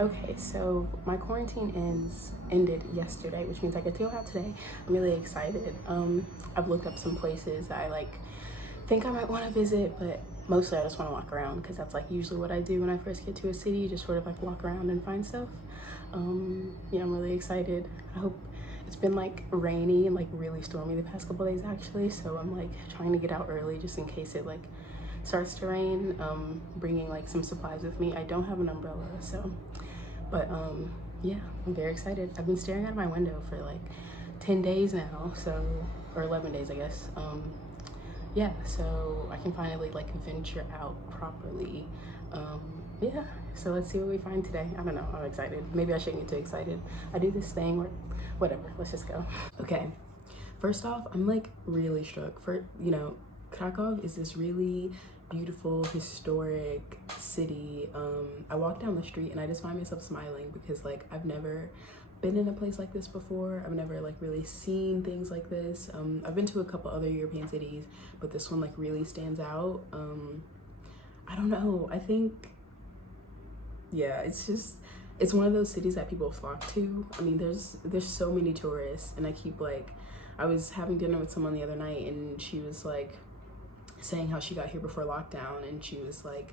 Okay, so my quarantine ended yesterday, which means I get to go out today. I'm really excited. I've looked up some places I think I might want to visit, but mostly I just want to walk around because that's like usually what I do when I first get to a city, just sort of like walk around and find stuff. Yeah, I'm really excited. I hope it's been like rainy and like really stormy the past couple days actually, so I'm like trying to get out early just in case it like starts to rain. Bringing like some supplies with me. I don't have an umbrella, so but yeah, I'm very excited. I've been staring out of my window for like 10 days now, so, or 11 days, I guess. Yeah, so I can finally like venture out properly. Yeah, so let's see what we find today. I don't know, I'm excited. Maybe I shouldn't get too excited. I do this thing where, whatever, let's just go. Okay, first off, I'm like really shook. Kraków is this really beautiful historic city. I walk down the street and I just find myself smiling because like I've never been in a place like this before. I've never like really seen things like this. I've been to a couple other European cities, but this one like really stands out. I don't know, I think, yeah, it's one of those cities that people flock to. I mean, there's so many tourists, and I was having dinner with someone the other night and she was like saying how she got here before lockdown, and she was like,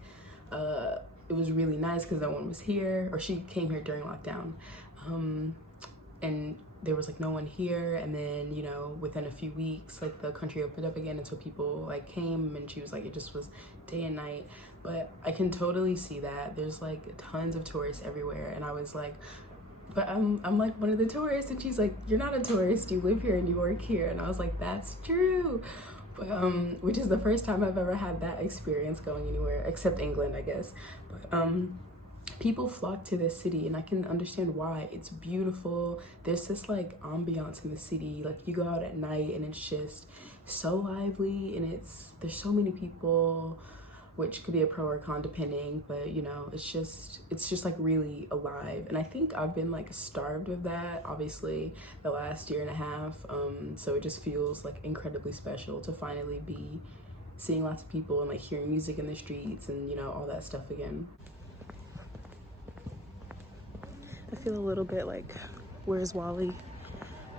it was really nice because no one was here, or she came here during lockdown, and there was like no one here, and then within a few weeks like the country opened up again, and so people like came, and she was like it just was day and night. But I can totally see that there's like tons of tourists everywhere, and I was like, but I'm like one of the tourists, and she's like, you're not a tourist, you live here and you work here. And I was like, that's true. But which is the first time I've ever had that experience going anywhere except England, I guess. But people flock to this city, and I can understand why. It's beautiful. There's this like ambiance in the city. Like you go out at night and it's just so lively, and there's so many people, which could be a pro or con depending, but it's just like really alive. And I think I've been like starved of that, obviously, the last year and a half. So it just feels like incredibly special to finally be seeing lots of people and like hearing music in the streets and all that stuff again. I feel a little bit like Where's Wally,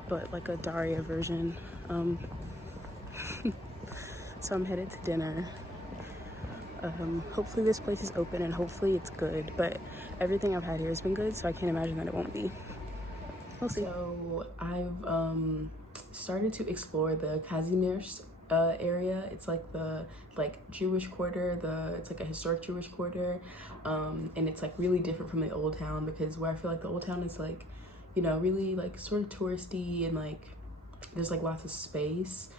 but like a Daria version. So I'm headed to dinner. Hopefully this place is open and hopefully it's good, but everything I've had here has been good, so I can't imagine that it won't be. We'll see. So I've started to explore the Kazimierz area. It's like the Jewish quarter. It's like a historic Jewish quarter, and it's like really different from the old town, because where I feel like the old town is like really like sort of touristy, and like there's like lots of space.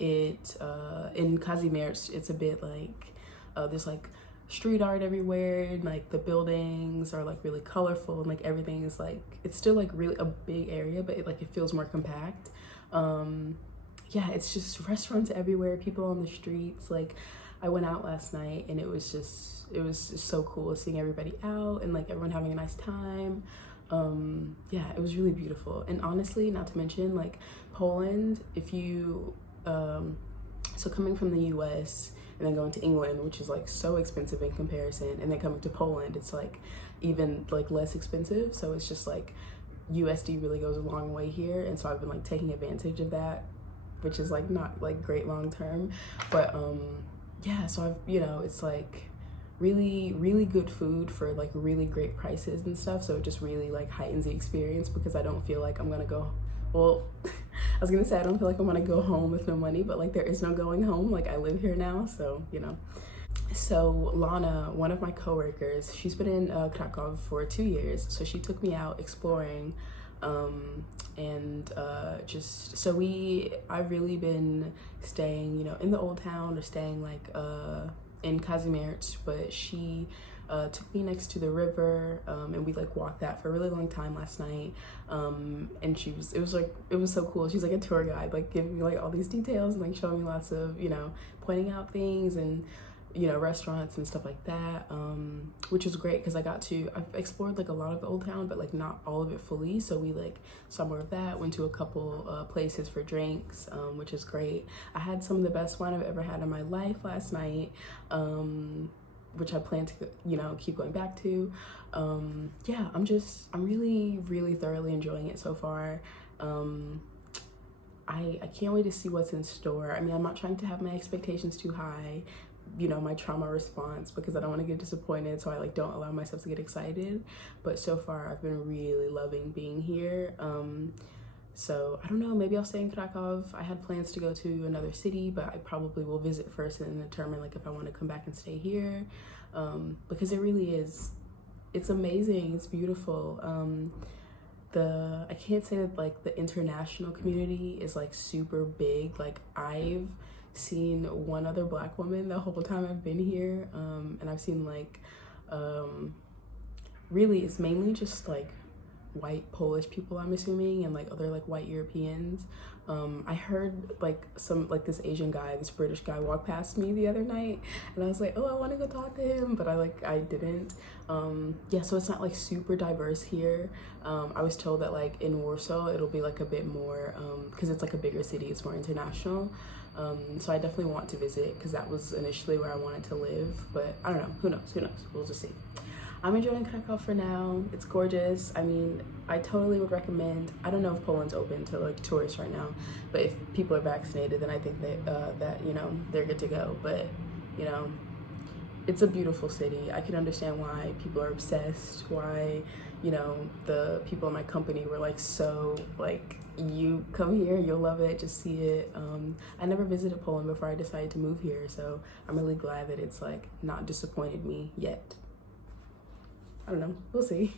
In Kazimierz, it's a bit like there's like street art everywhere, and like the buildings are like really colorful, and like everything is like, it's still like really a big area, but it feels more compact. Yeah, it's just restaurants everywhere, people on the streets. Like I went out last night and it was just so cool seeing everybody out and like everyone having a nice time. Yeah, it was really beautiful. And honestly, not to mention like Poland, if you so coming from the US and then going to England, which is like so expensive in comparison, and then coming to Poland, it's like even like less expensive. So it's just like USD really goes a long way here, and so I've been like taking advantage of that, which is like not like great long term. But yeah, so I've it's like really good food for like really great prices and stuff, so it just really like heightens the experience, because I don't feel like I'm gonna go, well, I was gonna say I don't feel like I'm gonna go home with no money, but like there is no going home. Like I live here now, so So Lana, one of my coworkers, she's been in Kraków for 2 years, so she took me out exploring, and just so I've really been staying in the old town, or staying like in Kazimierz, but she took me next to the river, and we like walked that for a really long time last night, and it was so cool. She's like a tour guide, like giving me like all these details and like showing me lots of pointing out things and restaurants and stuff like that, which was great because I've explored like a lot of the old town, but like not all of it fully. So we like saw more of that, went to a couple places for drinks, which is great. I had some of the best wine I've ever had in my life last night. which I plan to, you know, keep going back to. Yeah, I'm really thoroughly enjoying it so far. I can't wait to see what's in store. I mean, I'm not trying to have my expectations too high, you know, my trauma response, because I don't want to get disappointed, so I like don't allow myself to get excited. But so far I've been really loving being here. So I don't know, maybe I'll stay in Krakow. I had plans to go to another city, but I probably will visit first and determine like if I want to come back and stay here, because it really is, it's amazing, it's beautiful. I can't say that like the international community is like super big. Like I've seen one other Black woman the whole time I've been here, and I've seen like really it's mainly just like white Polish people, I'm assuming, and like other like white Europeans. I heard like this Asian guy, this British guy walk past me the other night, and I was like, oh, I want to go talk to him, but I didn't. Yeah, so it's not like super diverse here. I was told that like in Warsaw it'll be like a bit more, because it's like a bigger city, it's more international. So I definitely want to visit because that was initially where I wanted to live, but I don't know, who knows, we'll just see. I'm enjoying Krakow for now. It's gorgeous. I mean, I totally would recommend, I don't know if Poland's open to like tourists right now, but if people are vaccinated, then I think that you know, they're good to go. But you know, it's a beautiful city. I can understand why people are obsessed, why, you know, the people in my company were like, so like, you come here, you'll love it, just see it. I never visited Poland before I decided to move here, so I'm really glad that it's like not disappointed me yet. I don't know, we'll see.